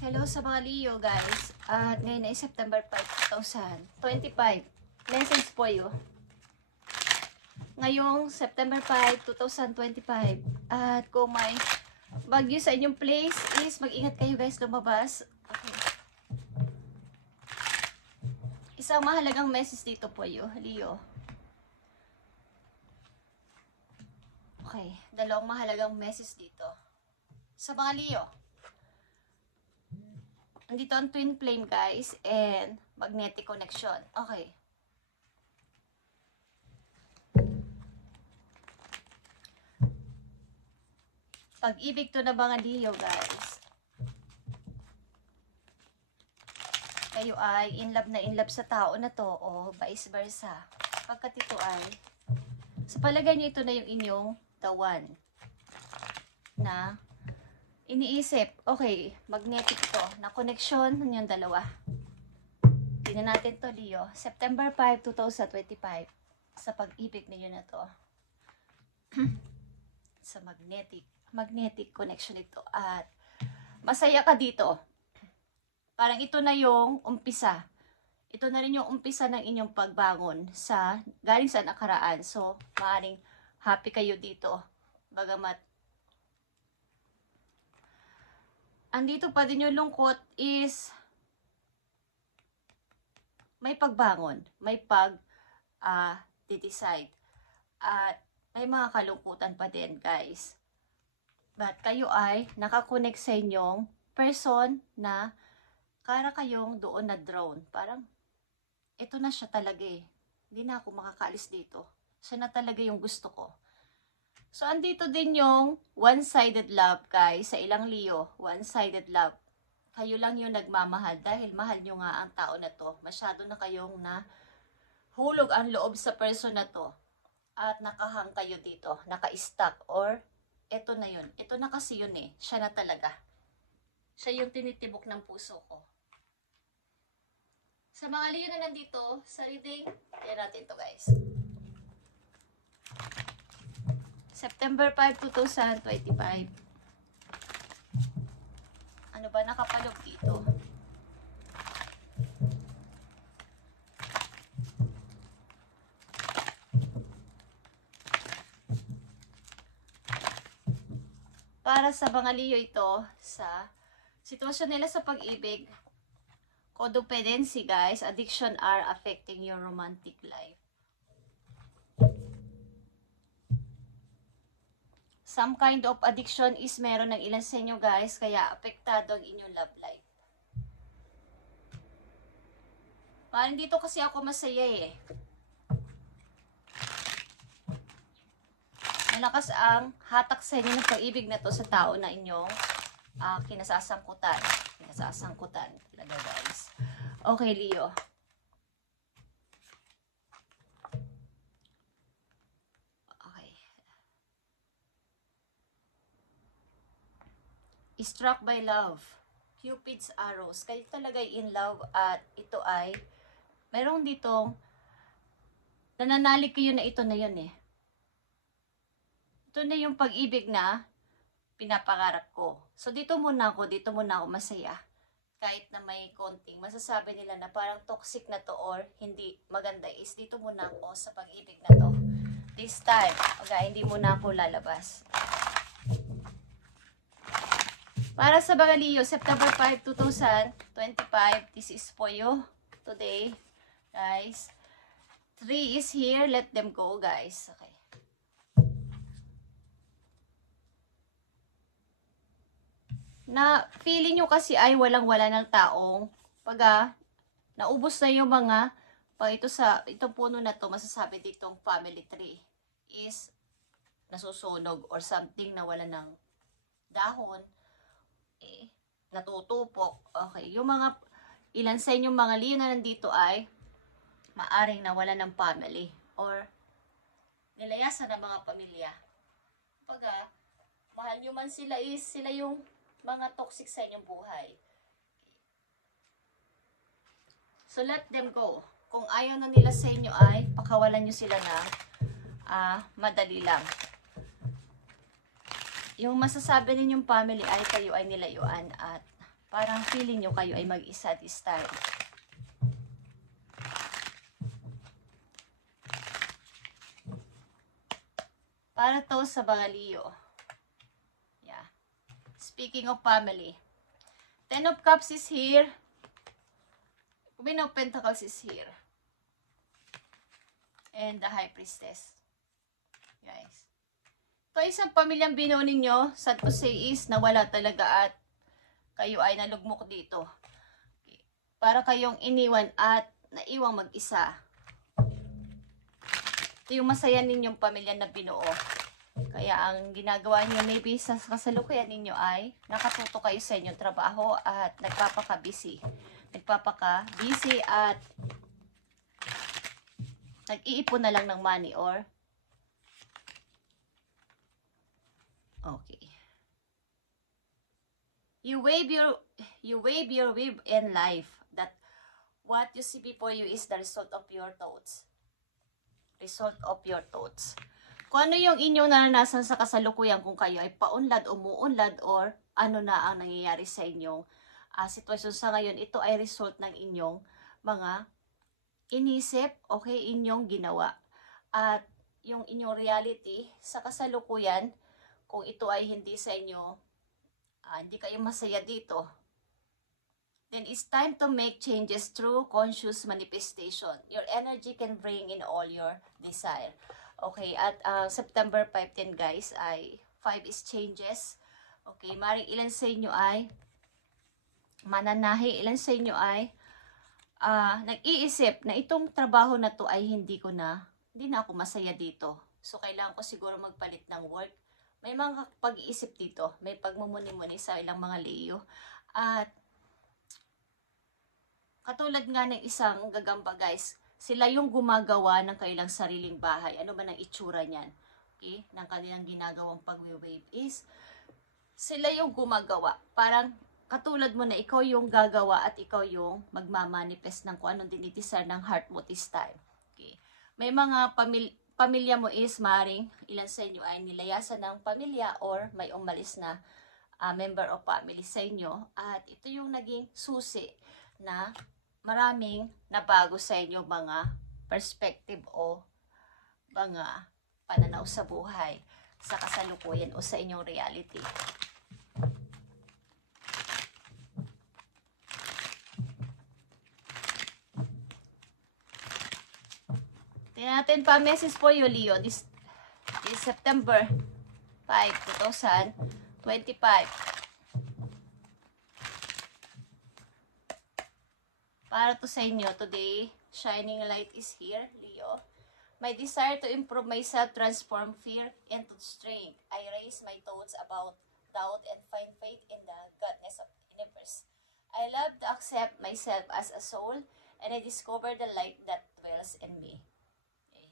Hello sa mga Leo guys. At ngayon ay September 5, 2025. Message po yun. Ngayong September 5, 2025. At kung may bagyo sa inyong place is mag-ingat kayo guys lumabas. Okay. Isang mahalagang message dito po yun, Leo. Okay. Dalawang mahalagang message dito. Sa mga Leo. Andito ang twin flame guys and magnetic connection. Okay. Pag-ibig to na mga Leo guys. Kayo ay in love na in love sa tao na to o vice versa. Pagkat ito ay sa palagay niyo ito na yung inyong the one na iniisip, okay, magnetic to, na connection yung dalawa. Tingnan natin to, Leo. September 5, 2025. Sa pag-ibig ninyo na to. Sa magnetic connection ito. At masaya ka dito. Parang ito na yung umpisa. Ito na rin yung umpisa ng inyong pagbangon sa galing sa nakaraan. So, maaaring happy kayo dito. Bagamat andito pa din yung lungkot is may pagbangon, may decide at may mga kalungkutan pa din guys. But kayo ay nakakonect sa inyong person na para kayong doon na drone. Parang ito na siya talaga eh. Hindi na ako makakaalis dito. Siya na talaga yung gusto ko. So, andito din yung one-sided love, guys. Sa ilang Leo, one-sided love. Kayo lang yung nagmamahal dahil mahal nyo nga ang tao na to. Masyado na kayong hulog ang loob sa person na to. At nakahang kayo dito, naka-stuck or eto na yun. Ito na kasi yun eh. Siya na talaga. Siya yung tinitibok ng puso ko. Sa mga Leo na nandito, sa reading, kaya natin to guys. September 5, 2025. Ano ba nakapalog dito? Para sa mga Leo ito, sa sitwasyon nila sa pag-ibig, codependency guys, addiction are affecting your romantic life. Some kind of addiction is meron ng ilan sa inyo guys, kaya apektado ang inyong love life. Parang dito kasi ako masaya eh. Malakas ang hatak sa inyo ng pag-ibig na to sa tao na inyong kinasasangkutan. Kinasasangkutan talaga guys. Okay, Leo. Struck by love. Cupid's arrows. Kayo talaga in love at ito ay mayroong ditong nananalig kayo na ito na yun eh. Ito na yung pag-ibig na pinapangarap ko. So dito muna ako masaya. Kahit na may konting masasabi nila na parang toxic na to or hindi maganda is dito muna ako sa pag-ibig na to. This time, okay, hindi muna ako lalabas. Para sa mga Leo, September 5, 2025, this is for you today, guys. 3 is here, let them go, guys. Okay. Na feeling nyo kasi ay walang-wala ng taong naubos na yung mga, itong puno na to, masasabi ditong family tree is nasusunog or something na wala ng dahon. Natutupok. Okay, yung mga ilan sa inyong mga Leo na nandito ay maaring nawala ng family or nilayasan ng mga pamilya. Kapag mahal nyo man sila is sila yung mga toxic sa inyong buhay. So let them go. Kung ayaw na nila sa inyo ay pakawalan nyo sila na madali lang. Yung masasabi ninyong family ay kayo ay nilayuan at Parang feeling nyo kayo ay mag-isa this time. Para to sa mga Leo. Yeah. Speaking of family. Ten of Cups is here. Queen of Pentacles is here. And the High Priestess. Guys. Ito isang pamilyang binuo ninyo. Sad to say is nawala talaga at kayo ay nalugmok dito. Okay. Para kayong iniwan at naiwang mag-isa. Ito yung masaya ninyong pamilya na binuo. Kaya ang ginagawa niyo maybe sa kasalukuyan ninyo ay nakatuto kayo sa inyong trabaho at nagpapaka-busy. Nagpapaka-busy at nag-iipon na lang ng money or okay. You wave your wave in life that what you see before you is the result of your thoughts. Result of your thoughts. Kung ano yung inyong naranasan sa kasalukuyan, kung kayo ay paunlad, umuunlad, or ano na ang nangyayari sa inyong sitwasyon sa ngayon, ito ay result ng inyong mga inisip, okay, inyong ginawa. At yung inyong reality sa kasalukuyan, kung ito ay hindi sa inyo, hindi kayo masaya dito, then it's time to make changes through conscious manifestation. Your energy can bring in all your desire. Okay, at September 5 din guys, ay 5 is changes. Okay, maring ilan sa inyo ay mananahi, ilan sa inyo ay nag-iisip na itong trabaho na to ay hindi na ako masaya dito. So, kailangan ko siguro magpalit ng work. May mga pag-iisip dito, may pagmumuni-muni sa ilang mga Leo. At katulad nga ng isang gagamba guys, sila yung gumagawa ng kanilang sariling bahay. Ano ba ng itsura niyan? Okay? Ng kanilang ginagawang pag-wave is, sila yung gumagawa. Parang katulad mo na ikaw yung gagawa at ikaw yung magmamanifest ng kung anong dinidesire ng heart mo this time. Okay? May mga pamilya mo is maring ilan sa inyo ay nilayasan ng pamilya or may umalis na member of family sa inyo. At ito yung naging susi na maraming nabago sa inyo mga perspective o mga pananaw sa buhay, sa kasalukuyan o sa inyong reality. Tingnan natin pa message for you, Leo. This September 5, 2025. Para to sa inyo, today, shining light is here, Leo. My desire to improve myself, transform fear into strength. I raise my thoughts about doubt and find faith in the godness of the universe. I love to accept myself as a soul and I discover the light that dwells in me. Okay.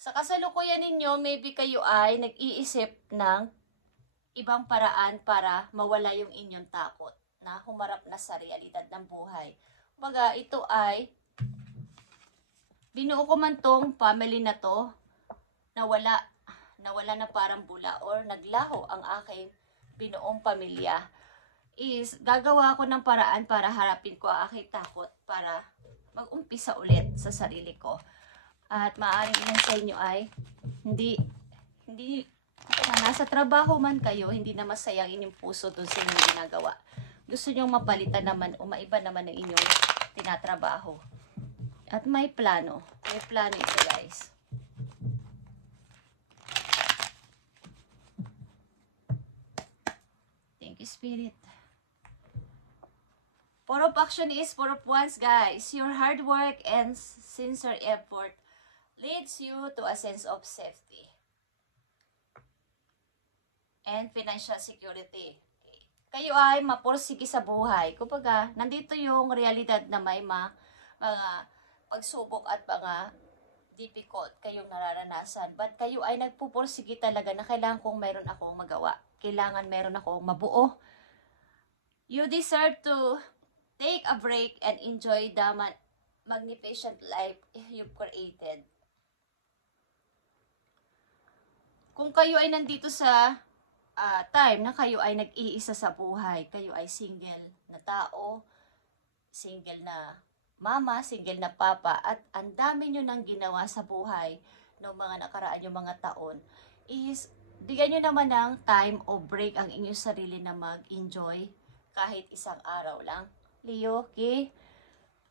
Sa kasalukuyan ninyo, maybe kayo ay nag-iisip ng ibang paraan para mawala yung inyong takot na humarap na sa realidad ng buhay. Baga, ito ay binuo ko man tong family na to, nawala na parang bula or naglaho ang aking binuong pamilya, is gagawa ko ng paraan para harapin ko ang aking takot para mag-umpisa ulit sa sarili ko. At maaaring ilan sa inyo ay hindi nasa trabaho man kayo, hindi na masayang inyong puso dun sa inyong ginagawa. Gusto nyong mapalitan naman o maiba naman ng inyong tinatrabaho. At may plano. May plano ito guys. Thank you, Spirit. Four of action is four of wands, guys. Your hard work and sincere effort leads you to a sense of safety and financial security. Kayo ay mapursige sa buhay. Kumbaga, nandito yung realidad na may mga pagsubok at mga difficult kayong nararanasan. But kayo ay nagpupursige talaga na kailangan kong meron akong magawa. Kailangan meron akong mabuo. You deserve to take a break and enjoy the magnificent life you've created. Kung kayo ay nandito sa time na kayo ay nag-iisa sa buhay. Kayo ay single na tao, single na mama, single na papa, at ang dami nyo nang ginawa sa buhay ng mga nakaraan yung mga taon, is bigyan nyo naman ng time o break ang inyong sarili na mag-enjoy kahit isang araw lang. Leo, okay?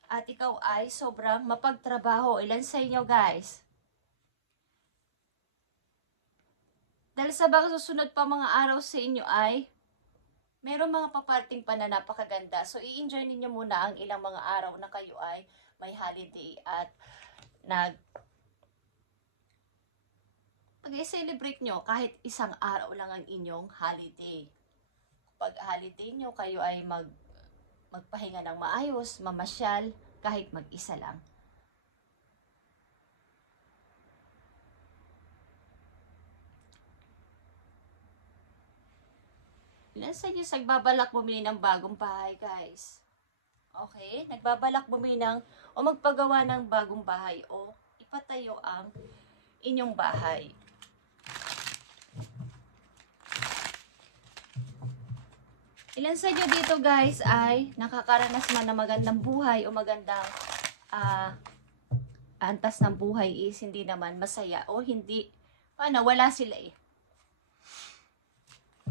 At ikaw ay sobrang mapagtrabaho. Ilan sa inyo, guys? Dahil sa baka susunod pa mga araw sa inyo ay meron mga paparting pa na napakaganda. So, i-enjoy ninyo muna ang ilang mga araw na kayo ay may holiday at pag-i-celebrate nyo kahit isang araw lang ang inyong holiday. Pag holiday nyo, kayo ay magpahinga ng maayos, mamasyal, kahit mag-isa lang. Ilan sa inyo nagbabalak bumili ng bagong bahay, guys? Okay? Nagbabalak bumili o magpagawa ng bagong bahay o ipatayo ang inyong bahay. Ilan sa inyo dito, guys, ay nakakaranas man ng magandang buhay o magandang antas ng buhay is hindi naman masaya o hindi, wala sila eh.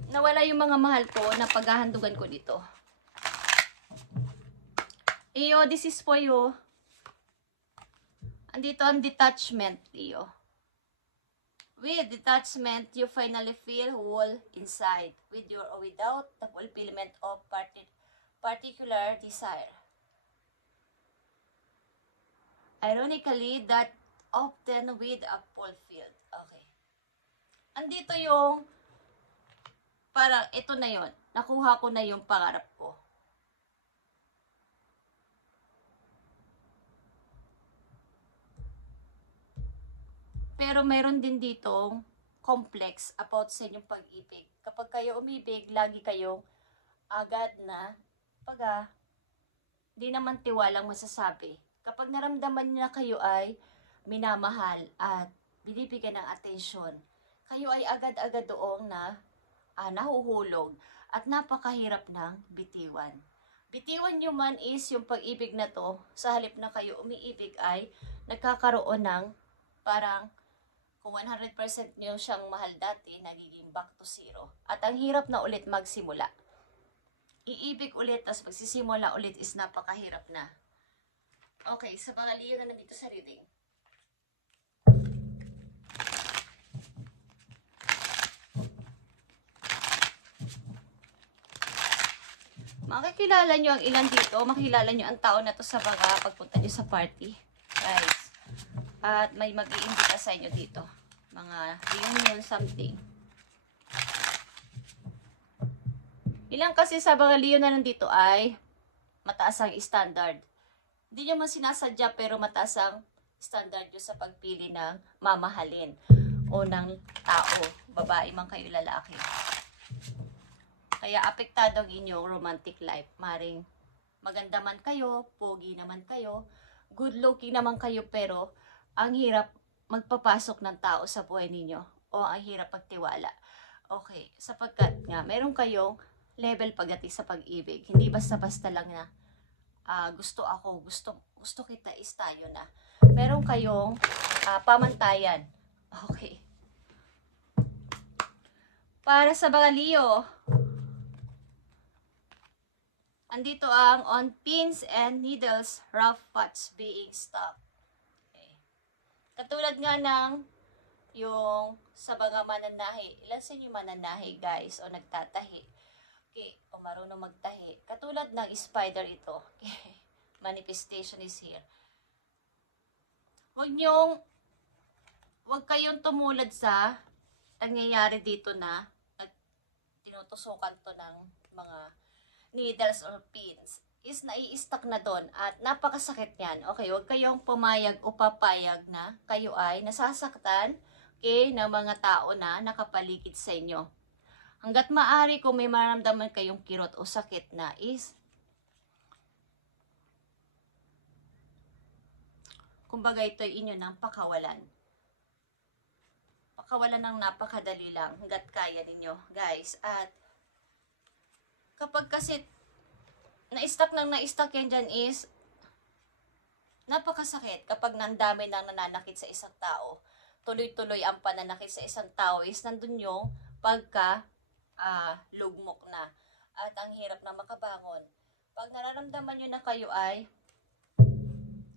Nawala yung mga mahal ko na paghahandugan ko dito. Iyo, this is for you. Andito ang detachment, Leo. With detachment, you finally feel whole inside, with your or without the fulfillment of particular desire. Ironically, that often with a fulfilled. Okay. Andito yung parang ito na yon. Nakuha ko na yung pangarap ko. Pero meron din ditong complex about sa inyong pag-ibig. Kapag kayo umibig, lagi kayong agad na di naman tiwalang masasabi. Kapag naramdaman niyo na kayo ay minamahal at binibigyan ng atensyon, kayo ay agad-agad doong nahuhulog at napakahirap ng bitiwan. Bitiwan nyo man is yung pag-ibig na to, sa halip na kayo umiibig ay nagkakaroon ng parang kung 100% nyo siyang mahal dati, nagiging back to zero. At ang hirap na ulit magsimula. Iibig ulit, tapos magsisimula ulit is napakahirap na. Okay, sa mga Leo na nandito sa reading. Makikilala nyo ang ilan dito, makikilala nyo ang tao na to sa mga pagpunta nyo sa party. Guys. At may mag-iimbita sa inyo dito. Mga reunion something. Ilang kasi sa mga Leo na nandito ay mataas ang standard. Hindi nyo man sinasadya pero mataas ang standard nyo sa pagpili ng mamahalin o ng tao. Babae man kayo, lalaki. Kaya apektado ang inyong romantic life. Maring maganda man kayo, pogi naman kayo, good looking naman kayo, pero ang hirap magpapasok ng tao sa buhay ninyo o ang hirap pagtiwala. Okay, sapagkat nga meron kayong level pagdating sa pag-ibig. Hindi basta-basta lang na gusto ako, gusto kita is tayo na. Meron kayong pamantayan. Okay. Para sa mga Leo, andito ang on pins and needles, rough patch being stuck. Okay. Katulad nga ng yung sa mga mananahi. Ilan sa inyo mananahi, guys, o nagtatahi? Okay, o marunong magtahi. Katulad ng spider ito. Okay. Manifestation is here. Huwag kayong tumulad sa nangyayari dito na tinutusukan to ng mga needles or pins. Is nai-stuck na doon at napakasakit yan. Okay, huwag kayong pumayag o papayag na kayo ay nasasaktan ng mga tao na nakapaligid sa inyo. Hanggat maaari kung may maramdaman kayong kirot o sakit na is kumbaga ito ay inyo ng pakawalan. makawalan ng napakadali lang hanggat kaya ninyo, guys. At kapag kasi na-stuck yan dyan is napakasakit kapag nandami nang nananakit sa isang tao. Tuloy-tuloy ang pananakit sa isang tao is nandun yung lugmok na. At ang hirap na makabangon. Pag nararamdaman nyo na kayo ay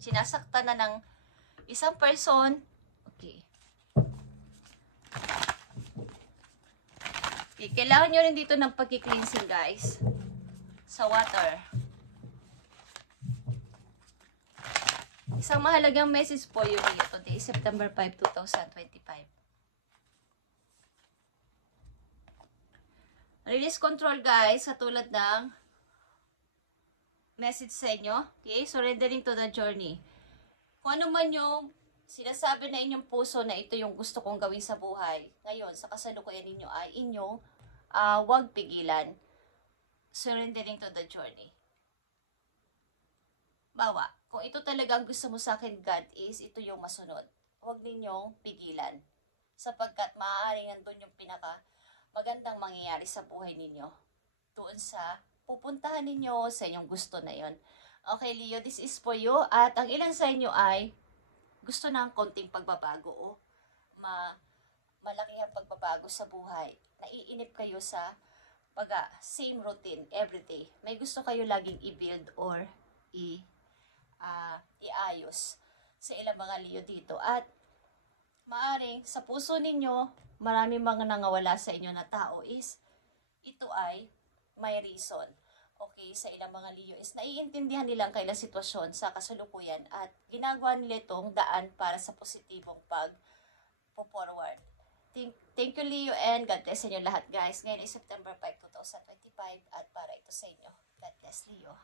sinasaktan na ng isang person, okay. Kailangan nyo rin dito ng pagki-cleansing, guys. Sa water. Isang mahalagang message po yun here today, September 5, 2025. Release control, guys, katulad ng message sa inyo. Okay? Surrendering to the journey. Kung ano man yung sinasabi na inyong puso na ito yung gusto kong gawin sa buhay, ngayon, sa kasalukuyan ninyo ay inyong huwag pigilan. Surrendering to the journey. Bawa, kung ito talaga ang gusto mo sa akin, God, is ito yung masunod. Huwag ninyong pigilan. Sapagkat maaaring nandun yung pinaka magandang mangyayari sa buhay ninyo. Doon sa pupuntahan ninyo sa inyong gusto na yon. Okay, Leo, this is for you. At ang ilan sa inyo ay gusto ng konting pagbabago o malaki ang pagbabago sa buhay. Naiinip kayo sa same routine everyday. May gusto kayo laging i-build or iayos sa ilang mga Leo dito. At maaring sa puso ninyo, marami mga nangawala sa inyo na tao is ito ay may reason. Okay, sa ilang mga Leo is naiintindihan nilang kailang sitwasyon sa kasalukuyan at ginagawa nila itong daan para sa positibong pag-forward. Thank you, Leo, and God bless sa inyo lahat, guys. Ngayon ay September 5, 2025 at para ito sa inyo. God bless, Leo.